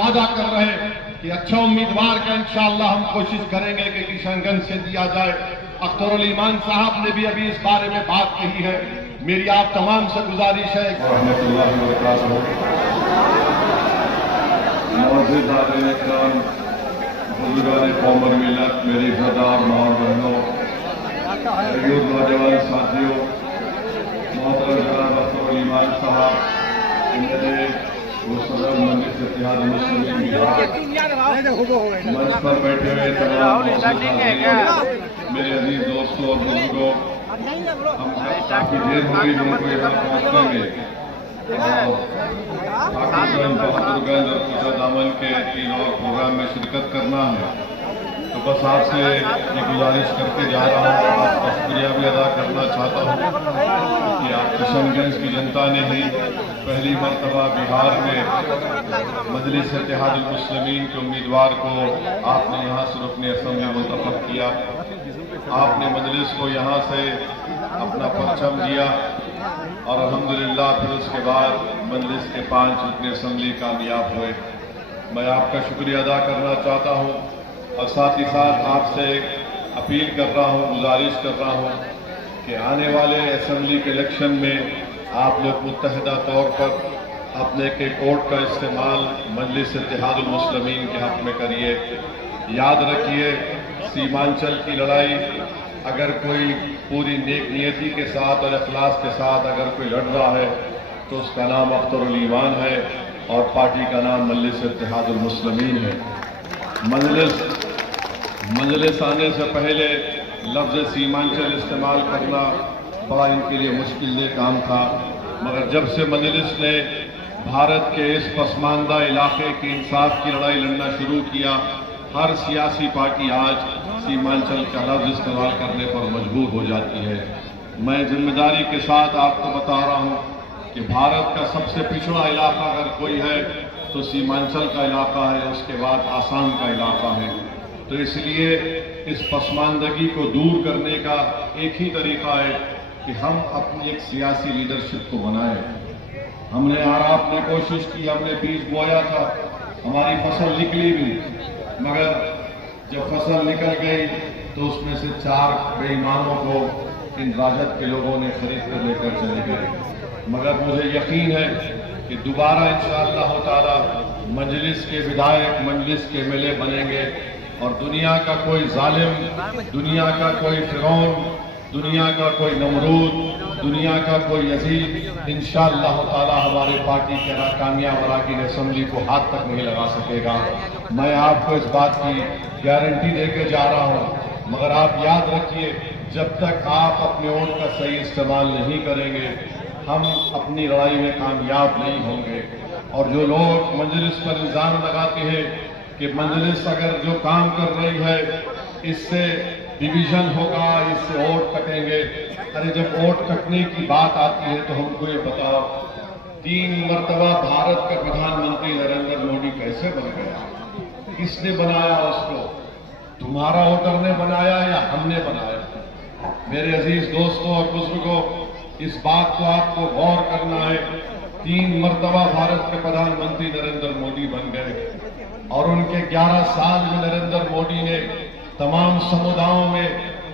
वादा कर रहे हैं कि अच्छा उम्मीदवार का इंशाअल्लाह हम कोशिश करेंगे कि किशनगंज से दिया जाए। अख्तरुल ईमान साहब ने भी अभी इस बारे में बात कही है। मेरी आप तमाम से गुजारिश है। बुजुर्गान कौमर मिलत, मेरी इज़्ज़तदार माँ बहनों, नौजवान साथियों, मोहतरम जनाब अख्तरुल ईमान साहब, मेरे वो सदर मजलिस इत्तेहाद मुस्लिमीन मंच पर बैठे हुए तमाम मेरे अजीज दोस्तों और बुजुर्गों, हम काफी देर हो गई हमको यहाँ पहुँचने में। बहादुरगंज और खुशा दामन के 3 और प्रोग्राम में शिरकत करना है, तो बस आपसे ये गुजारिश करके जा रहा हूँ। आपका शुक्रिया भी अदा करना चाहता हूँ कि आप किशनगंज की जनता ने ही पहली मरतबा बिहार में मजलिस इत्तेहादुल मुस्लिमीन के उम्मीदवार को आपने यहाँ से रुकने असेंबली मुंतखब किया। आपने मजलिस को यहाँ से अपना परचम दिया और अल्हम्दुलिल्लाह फिर उसके बाद मजलिस के 5 रुकने असेंबली कामयाब हुए। मैं आपका शुक्रिया अदा करना चाहता हूँ और साथ ही साथ आपसे अपील कर रहा हूँ, गुजारिश कर रहा हूँ कि आने वाले असेंबली के इलेक्शन में आप लोग मुत्तहिदा तौर पर अपने के वोट का इस्तेमाल मजलिस इत्तेहादुल मुस्लिमीन के हक में करिए। याद रखिए, सीमांचल की लड़ाई अगर कोई पूरी नेक नियति के साथ और इखलास के साथ अगर कोई लड़ रहा है तो उसका नाम अख्तरुल ईमान है और पार्टी का नाम मजलिस इत्तेहादुल मुस्लिमीन है। मजलिस आने से पहले लफ्ज़ सीमांचल इस्तेमाल करना बड़ा इनके लिए मुश्किल काम था, मगर जब से मजलिस ने भारत के इस पसमानदा इलाके की इंसाफ की लड़ाई लड़ना शुरू किया, हर सियासी पार्टी आज सीमांचल का लफ्ज़ इस्तेमाल करने पर मजबूर हो जाती है। मैं जिम्मेदारी के साथ आपको बता रहा हूँ कि भारत का सबसे पिछड़ा इलाका अगर कोई है तो सीमांचल का इलाका है, उसके बाद आसाम का इलाका है। तो इसलिए इस पसमानदगी को दूर करने का एक ही तरीका है कि हम अपनी एक सियासी लीडरशिप को बनाएं। हमने और आपने कोशिश की, हमने बीज बोया था, हमारी फसल निकली भी, मगर जब फसल निकल गई तो उसमें से 4 बेईमानों को इन राजद के लोगों ने खरीद कर लेकर चले गए। मगर मुझे यकीन है कि दोबारा इंशाअल्लाह ताला मजलिस के विधायक, मजलिस के एमएलए बनेंगे और दुनिया का कोई जालिम, दुनिया का कोई फिरौन, दुनिया का कोई नमरूद, दुनिया का कोई यजीद इंशाअल्लाह ताला हमारे पार्टी के कामयाब अराकीन असेंबली को हाथ तक नहीं लगा सकेगा। मैं आपको इस बात की गारंटी देके जा रहा हूँ। मगर आप याद रखिए, जब तक आप अपने वोट का सही इस्तेमाल नहीं करेंगे हम अपनी लड़ाई में कामयाब नहीं होंगे। और जो लोग मजलिस पर इल्जाम लगाते हैं कि मजलिस अगर जो काम कर रही है इससे डिवीजन होगा, इससे वोट कटेंगे, अरे जब वोट कटने की बात आती है तो हमको ये बताओ, 3 मरतबा भारत का प्रधानमंत्री नरेंद्र मोदी कैसे बन गया? किसने बनाया उसको? तुम्हारा वोटर ने बनाया या हमने बनाया? मेरे अजीज दोस्तों और बुजुर्गों, इस बात को आपको गौर करना है। 3 मरतबा भारत के प्रधानमंत्री नरेंद्र मोदी बन गए और उनके 11 साल में नरेंद्र मोदी ने तमाम समुदायों में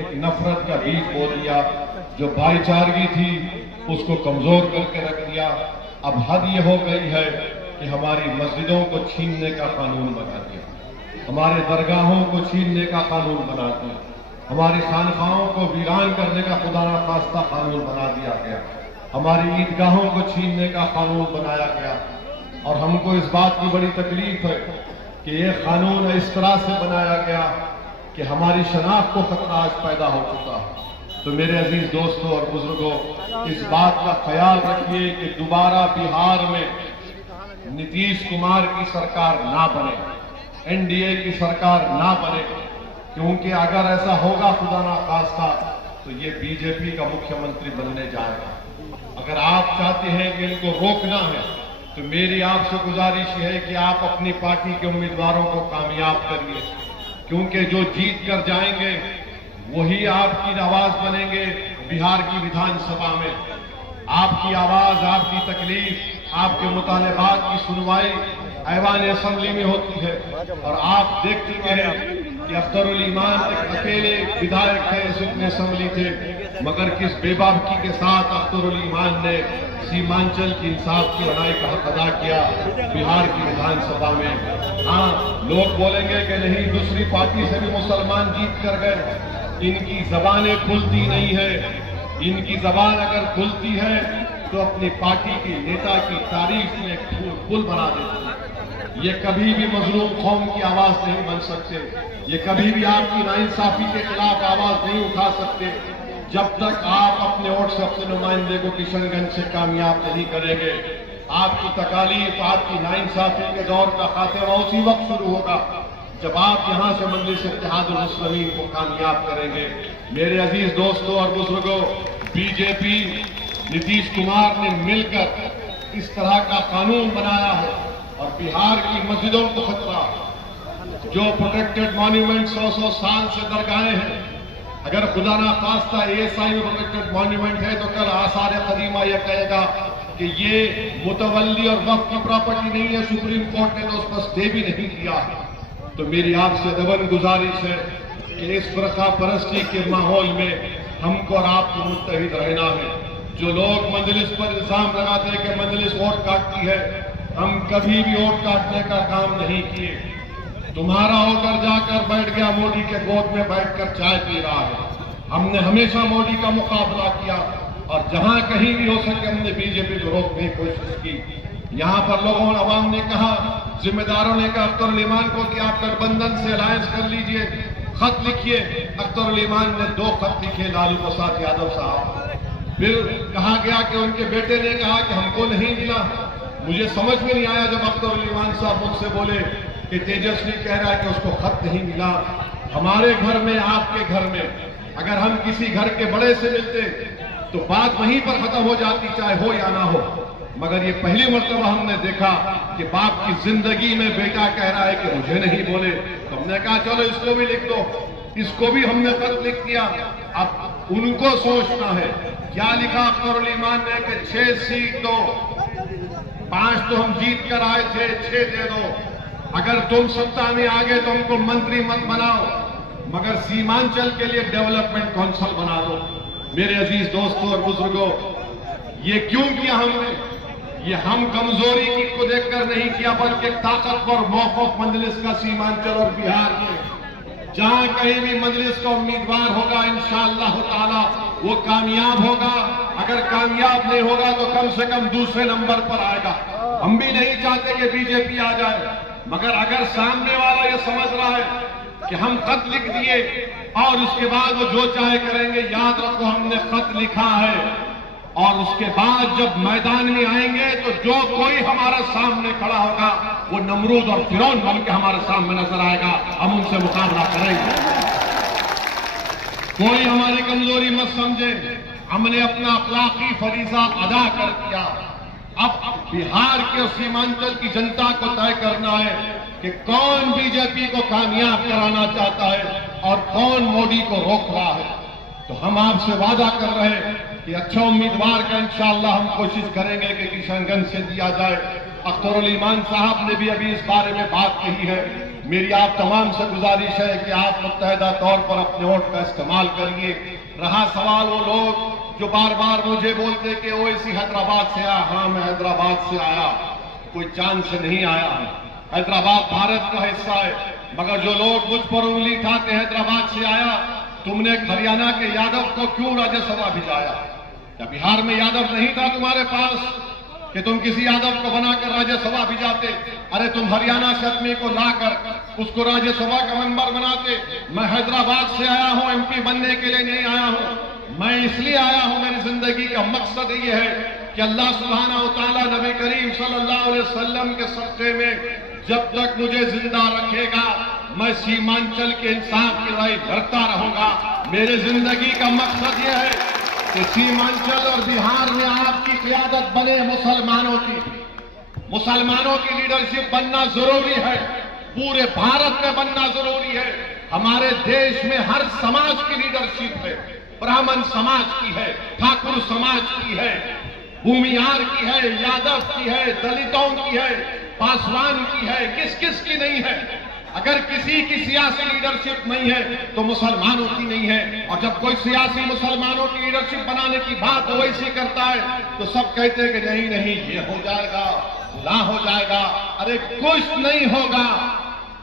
एक नफरत का बीज बो दिया। जो भाईचारगी थी उसको कमजोर करके रख दिया। अब हद ये हो गई है कि हमारी मस्जिदों को छीनने का कानून बना दिया, हमारे दरगाहों को छीनने का कानून बना दिया, हमारी खानखाहों को वीरान करने का खुदा ना खास्ता कानून बना दिया गया, हमारी ईदगाहों को छीनने का कानून बनाया गया। और हमको इस बात की बड़ी तकलीफ है कि ये कानून इस तरह से बनाया गया कि हमारी शनाख्त को खतरा आज पैदा हो चुका है। तो मेरे अजीज दोस्तों और बुजुर्गों, इस बात का ख्याल रखिए कि दोबारा बिहार में नीतीश कुमार की सरकार ना बने, एनडीए की सरकार ना बने, क्योंकि अगर ऐसा होगा खुदा ना खास्ता तो ये बीजेपी का मुख्यमंत्री बनने जाएगा। अगर आप चाहते हैं कि इनको रोकना है तो मेरी आपसे गुजारिश है कि आप अपनी पार्टी के उम्मीदवारों को कामयाब करिए, क्योंकि जो जीत कर जाएंगे वही आपकी आवाज बनेंगे बिहार की विधानसभा में। आपकी आवाज, आपकी तकलीफ, आपके मुतालबात की सुनवाई ऐवान असेंबली में होती है। और आप देख चुके हैं कि अख्तरुल ईमान एक अकेले विधायक थे, सुप्रीम असेंबली थे, मगर किस बेबाकी के साथ अख्तरुल ईमान ने सीमांचल की इंसाफ की लड़ाई का हक अदा किया बिहार की विधानसभा में। हाँ, लोग बोलेंगे कि नहीं, दूसरी पार्टी से भी मुसलमान जीत कर गए। इनकी जबानें खुलती नहीं है। इनकी जबान अगर खुलती है तो अपनी पार्टी के नेता की तारीफ में पुल बना देते हैं। ये कभी भी मजलूम कौम की आवाज नहीं बन सकते। ये कभी भी आपकी नाइंसाफी के खिलाफ आवाज नहीं उठा सकते जब तक आप अपने वोट से अपने नुमाइंदे को किशनगंज से कामयाब नहीं करेंगे। आपकी तकालीफ, आपकी नाइंसाफी के दौर का खात्मा उसी वक्त शुरू होगा जब आप यहां से मजलिस इत्तेहादुल मुस्लिमीन को कामयाब करेंगे। मेरे अजीज दोस्तों और बुजुर्गों, बीजेपी, नीतीश कुमार ने मिलकर इस तरह का कानून बनाया है और बिहार की मस्जिदों को खतरा, जो प्रोटेक्टेड मॉन्यूमेंट 100 साल से दरगाहें हैं, अगर खुदा ना खास्ता एएसआई में प्रोटेक्टेड मॉन्यूमेंट है तो कल आसार कदीमा यह कहेगा कि ये मुतवल्ली और वक्फ की प्रॉपर्टी नहीं है, सुप्रीम कोर्ट ने तो उस पर स्टे भी नहीं किया। तो मेरी आपसे दबन गुजारिश है कि इस फरका परस्ती के माहौल में हमको और आपको मुत्तहिद रहना है। जो लोग मजलिस पर इल्जाम लगाते हैं कि मजलिस वोट काटती है, हम कभी भी वोट काटने का काम नहीं किए। तुम्हारा वोटर जाकर बैठ गया मोदी के गोद में बैठकर चाय पी रहा है। हमने हमेशा मोदी का मुकाबला किया और जहां कहीं भी हो सके हमने बीजेपी को रोकने की कोशिश की। यहां पर लोगों ने, अवाम ने कहा, जिम्मेदारों ने कहा अख्तरुल ईमान को कि आप गठबंधन से अलायंस कर लीजिए, खत लिखिए। अख्तरुल ईमान ने 2 खत लिखे लालू प्रसाद यादव साहब। फिर कहा गया कि उनके बेटे ने कहा कि हमको नहीं मिला। मुझे समझ में नहीं आया जब अख्तरुल ईमान साहब मुझसे बोले कि तेजस्वी कह रहा है कि उसको खत नहीं मिला। हमारे घर में, आपके घर में अगर हम किसी घर के बड़े से मिलते तो बात वहीं पर खत्म हो जाती, चाहे हो या ना हो। मगर ये पहली मर्तबा हमने देखा कि बाप की जिंदगी में बेटा कह रहा है कि मुझे नहीं बोले। तो हमने कहा चलो इसको भी लिख दो। इसको भी हमने खत लिख दिया। अब उनको सोचना है क्या लिखा अख्तरुल ईमान ने कि 6 सीट दो, 5 तो हम जीत कर आए थे, 6 दे दो। अगर तुम सत्ता में आ गए तो हमको मंत्री मत बनाओ, मगर सीमांचल के लिए डेवलपमेंट काउंसिल बना दो। मेरे अजीज दोस्तों और बुजुर्गों, ये क्यों किया हमने? ये हम कमजोरी की को देखकर नहीं किया, बल्कि ताकतवर मौक़िफ़ मजलिस का सीमांचल और बिहार में जहां कहीं भी मजलिस का उम्मीदवार होगा इंशाअल्लाह ताला वो कामयाब होगा। अगर कामयाब नहीं होगा तो कम से कम दूसरे नंबर पर आएगा। हम भी नहीं चाहते कि बीजेपी आ जाए, मगर अगर सामने वाला ये समझ रहा है कि हम खत लिख दिए और उसके बाद वो जो चाहे करेंगे, याद रखो हमने खत लिखा है और उसके बाद जब मैदान में आएंगे तो जो कोई हमारे सामने खड़ा होगा वो नमरूद और फिरौन बन के हमारे सामने नजर आएगा। हम उनसे मुकाबला करेंगे। कोई हमारी कमजोरी मत समझे। हमने अपना अखलाकी फरीजा अदा कर दिया। अब बिहार के सीमांचल की जनता को तय करना है कि कौन बीजेपी को कामयाब कराना चाहता है और कौन मोदी को रोक रहा है। तो हम आपसे वादा कर रहे हैं कि अच्छा उम्मीदवार का इंशाअल्लाह हम कोशिश करेंगे कि किशनगंज से दिया जाए। अख्तरुल ईमान साहब ने भी अभी इस बारे में बात कही है। मेरी आप तमाम से गुजारिश है कि आप मुत्तहिदा तौर पर अपने वोट का इस्तेमाल करिए। रहा सवाल वो लोग जो बार बार मुझे बोलते कि ओवैसी हैदराबाद से आया। हाँ, मैं हैदराबाद से आया, कोई चांद से नहीं आया। हैदराबाद भारत का हिस्सा है, मगर जो लोग मुझ पर उंगली उठाते हैदराबाद से आया, तुमने हरियाणा के यादव को क्यों राज्यसभा भिजाया? क्या बिहार में यादव नहीं था तुम्हारे पास कि तुम किसी यादव को बनाकर राज्यसभा भिजाते? अरे तुम हरियाणा से आदमी को लाकर उसको राज्यसभा का मेंबर बनाते। मैं हैदराबाद से आया हूं, एमपी बनने के लिए नहीं आया हूं। मैं इसलिए आया हूं, मेरी जिंदगी का मकसद ये है कि अल्लाह सुब्हानहू व तआला नबी करीम सल्लल्लाहु अलैहि वसल्लम के सदक़े में जब तक मुझे जिंदा रखेगा मैं सीमांचल के इंसाफ की लड़ाई लड़ता रहूंगा। मेरे जिंदगी का मकसद यह है कि सीमांचल और बिहार में आपकी क़ियादत बने मुसलमानों की। मुसलमानों की लीडरशिप बनना जरूरी है, पूरे भारत में बनना जरूरी है। हमारे देश में हर समाज की लीडरशिप है। ब्राह्मण समाज की है, ठाकुर समाज की है, भूमिहार की है, यादव की है, दलितों की है, पासवान की है, किस किस की नहीं है। अगर किसी की सियासी लीडरशिप नहीं है तो मुसलमानों की नहीं है। और जब कोई सियासी मुसलमानों की लीडरशिप बनाने की बात वैसी करता है तो सब कहते हैं कि नहीं नहीं ये हो जाएगा, ना हो जाएगा। अरे कुछ नहीं होगा,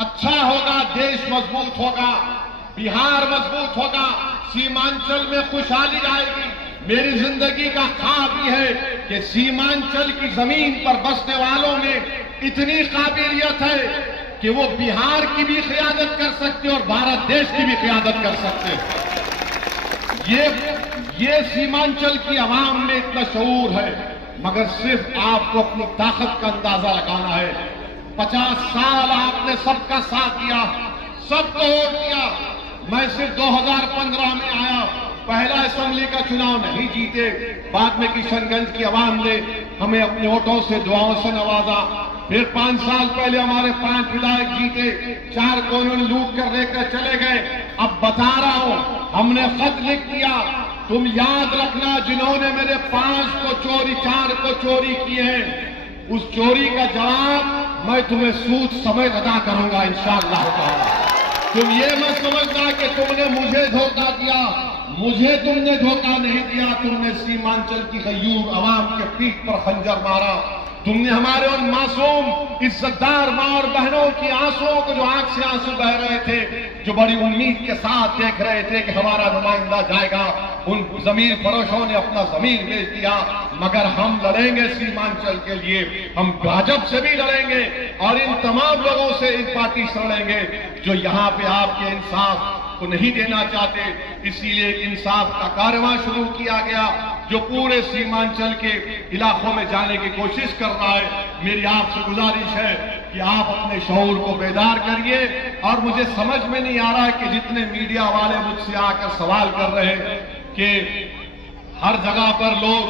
अच्छा होगा, देश मजबूत होगा, बिहार मजबूत होगा, सीमांचल में खुशहाली आएगी। मेरी जिंदगी का ख्वाब भी है कि सीमांचल की जमीन पर बसने वालों में इतनी काबिलियत है कि वो बिहार की भी क़यादत कर सकते और भारत देश की भी क़यादत कर सकते। ये सीमांचल की आवाम में इतना शऊर है, मगर सिर्फ आपको अपनी ताकत का अंदाजा लगाना है। 50 साल आपने सबका साथ दिया, सबको वोट दिया। मैं सिर्फ 2015 में आया, पहला असेंबली का चुनाव नहीं जीते, बाद में किशनगंज की आवाम ने हमें अपने वोटों से, दुआओं से नवाजा। फिर 5 साल पहले हमारे 5 विधायक जीते, 4 को उन्होंने लूट कर लेकर चले गए। अब बता रहा हूं, हमने खत लिख दिया, तुम याद रखना जिन्होंने मेरे 5 को चोरी, 4 को चोरी किए हैं, उस चोरी का जवाब मैं तुम्हें सूद समेत अदा करूंगा इंशाअल्लाह। तुम ये मत समझना कि तुमने मुझे धोखा दिया, मुझे तुमने धोखा नहीं दिया। तुमने सीमांचल की गयूर आवाम के पीठ पर खंजर मारा। तुमने हमारे उन मासूम इज्जतदार मां और बहनों की आंसुओं को, जो आंख से आंसू बह रहे थे, जो बड़ी उम्मीद के साथ देख रहे थे कि हमारा नुमाइंदा जाएगा, उन जमीन फरोशों ने अपना जमीन बेच दिया। मगर हम लड़ेंगे सीमांचल के लिए, हम भाजपा से भी लड़ेंगे और इन तमाम लोगों से, इस पार्टी से लड़ेंगे जो यहां पे आपके इंसाफ को नहीं देना चाहते। इसीलिए इंसाफ का कारवां शुरू किया गया, जो पूरे सीमांचल के इलाकों में जाने की कोशिश कर रहा है। मेरी आपसे गुजारिश है कि आप अपने शऊर को बेदार करिए। और मुझे समझ में नहीं आ रहा है कि जितने मीडिया वाले मुझसे आकर सवाल कर रहे हैं कि हर जगह पर लोग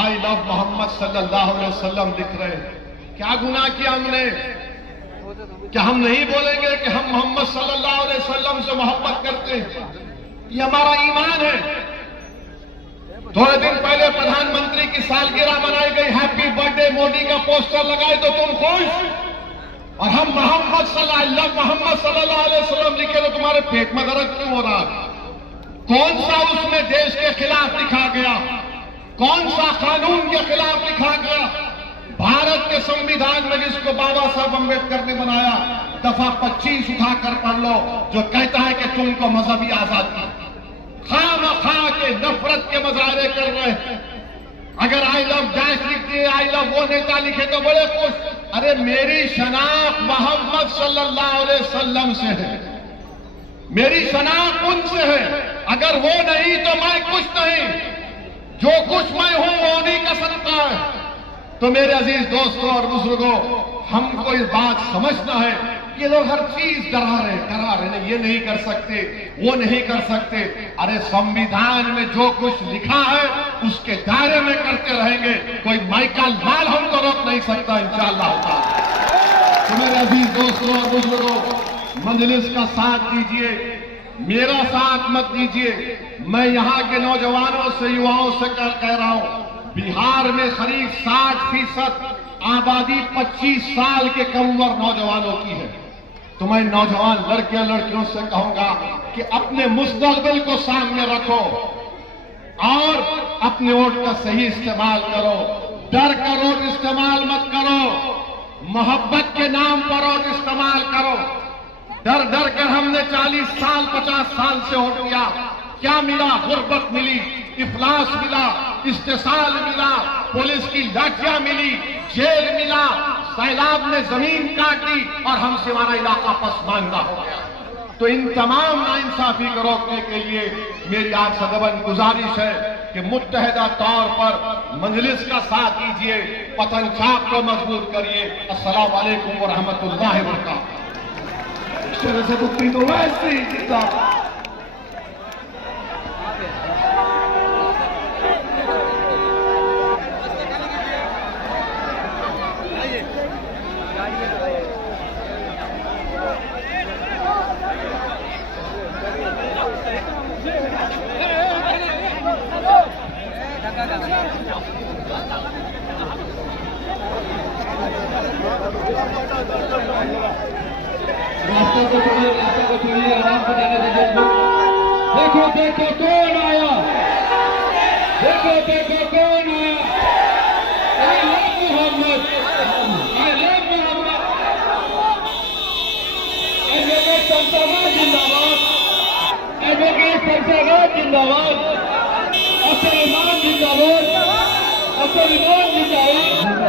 आई लव मोहम्मद सल्लल्लाहु अलैहि वसल्लम लिख रहे हैं। क्या गुनाह किया हमने? क्या हम नहीं बोलेंगे कि हम मोहम्मद सल्लल्लाहु अलैहि वसल्लम से मोहब्बत करते हैं? ये हमारा ईमान है। थोड़े दिन पहले प्रधानमंत्री की सालगिरह मनाई गई, हैप्पी बर्थडे मोदी का पोस्टर लगाए तो तुम खुश, और हम मोहम्मद सल्लल्लाहु अलैहि वसल्लम लिखे तो तुम्हारे पेट में दर्द क्यों हो रहा? कौन सा उसमें देश के खिलाफ लिखा गया? कौन सा कानून के खिलाफ लिखा गया? भारत के संविधान में जिसको बाबा साहब अम्बेडकर ने बनाया, दफा 25 उठाकर पढ़ लो, जो कहता है कि तुमको मजहबी आजादी। खामखा के नफरत के मजारे कर रहे हैं। अगर आई लव डैश लिख दिए, आई लव वो नेता लिखे तो बड़े खुश। अरे मेरी शनाख्त मोहम्मद सल्लल्लाहु अलैहि वसल्लम से है, मेरी शनाख्त उनसे है। अगर वो नहीं तो मैं कुछ नहीं, जो कुछ मैं हूं वो उन्हीं का सदका है। तो मेरे अजीज दोस्तों और बुजुर्गों, हमको इस बात समझना है, ये लोग हर चीज डरा रहे नहीं, ये नहीं कर सकते, वो नहीं कर सकते। अरे संविधान में जो कुछ लिखा है उसके दायरे में करते रहेंगे, कोई माइकल माल हमको रोक नहीं सकता इंशाअल्लाह। तो मेरे अजीज दोस्तों और बुजुर्गों, मजलिस का साथ दीजिए, मेरा साथ मत दीजिए। मैं यहाँ के नौजवानों से, युवाओं से कह रहा हूं, बिहार में करीब 60% आबादी 25 साल के कम उम्र नौजवानों की है। तो मैं नौजवान लड़के लड़कियों से कहूंगा कि अपने मुस्तकबिल को सामने रखो और अपने वोट का सही इस्तेमाल करो। डर का वोट इस्तेमाल मत करो, मोहब्बत के नाम पर वोट इस्तेमाल करो। डर डर कर हमने 40 साल 50 साल से वोट दिया, क्या मिला? गुर्बत मिली, इफलास मिला, इस्तेसाल मिला, पुलिस की लाठियां मिली, जेल मिला, सैलाब ने जमीन काट दी और हमसे हमारा इलाका पसमानदा हो गया। तो इन तमाम नाइंसाफी को रोकने के लिए मेरी आप सदबन गुजारिश है कि मुत्तहिदा तौर पर मजलिस का साथ दीजिए, पतन छाप को मजबूत करिए। अस्सलाम वालेकुम व रहमतुल्लाहि व बरकातहू। Thank you. देखो कौन आया, देखो देखो कौन आया। I love Muhammad, I love Muhammad। Advocate Shamshabad जिंदाबाद, एडवोकेट शमशाबाद जिंदाबाद, अफसर इमाम जिंदाबाद, अफसर इमाम जिंदाबाद।